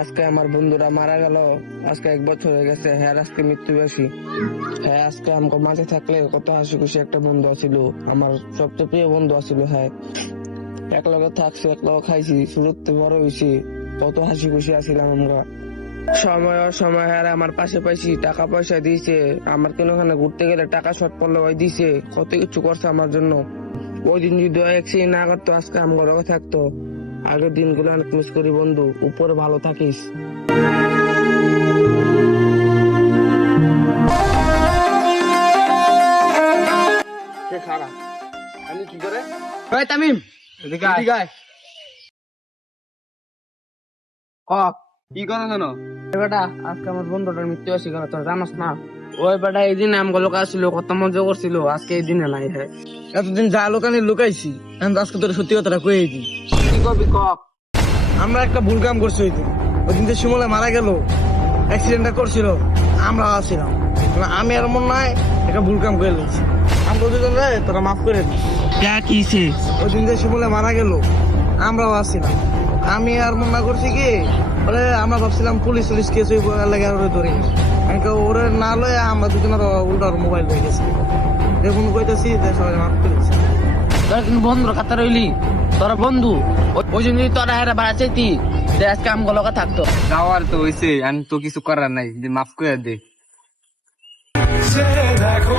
আজকে আমার বন্ধুরা মারা গেল। আজকে এক বছর হয়ে গেছে হ্যাঁ আজকে মৃত্যুবাসী হ্যাঁ আজকে আমাকে মাঝে থাকলে কত হাসি খুশি একটা বন্ধু আছিল। আমার সবচেয়ে প্রিয় বন্ধু আছিল হ্যাঁ। এক লগে থাকছি, এক লগে খাইছি শুরুতে বড় হয়েছি কত হাসি খুশি আছিলাম আমরা। সময় অসময় হ্যাঁ আমার পাশে পাইছি, টাকা পয়সা দিয়েছে। আমার কোনোখানে ঘুরতে গেলে টাকা শর্ট পড়লে ওই কত কিছু করছে আমার জন্য। ওই দিন যদি অ্যাক্সিডেন্ট না করতো আজকে আমার লগে থাকতো। আগের দিনগুলো অনেক মিস করি বন্ধু। উপরে ভালো থাকিস। আমি কি করে? ভাই তামিম এদিকে আয়। ক করো জানো বেটা আজকে আমার বন্ধুটার মৃত্যু কেন তোর জানাস না। ওই বেটা এই দিনে আমগুলো আসছিল কত মজা করছিল আজকে এই দিনে নাই হ্যাঁ এতদিন যা লোকানি লুকাইছি এখন আজকে তোর সত্যি কথাটা কয়ে দি কি কবি আমরা একটা ভুল কাম করছি ওই দিন। ওই দিন যে শিমলে মারা গেল অ্যাক্সিডেন্টটা করছিল আমরা আছিলাম মানে আমি আর মন নাই একটা ভুল কাম করে আমরা দুজন রে তোরা মাফ করে দিই ওই দিন যে শিমলে মারা গেল আমরাও আসছিলাম আমি আর মনে করছি কি বলে আমরা ভাবছিলাম পুলিশ পুলিশ কেস লাগে ওরে ধরি আমি ওরে না লয়ে আমরা দুজনের উল্টার মোবাইল হয়ে গেছি। দেখুন কইতেছি যে সবাই মাফ করেছি তোরা কিন্তু বন্ধু রইলি? তোরা বন্ধু? ওই জন্য তোরা হেরা ভাড়া চাইতি। যে আজকে আমগুলো থাকতো যাওয়ার তো হইছে আমি তো কিছু করার নাই মাফ করে দে। দেখো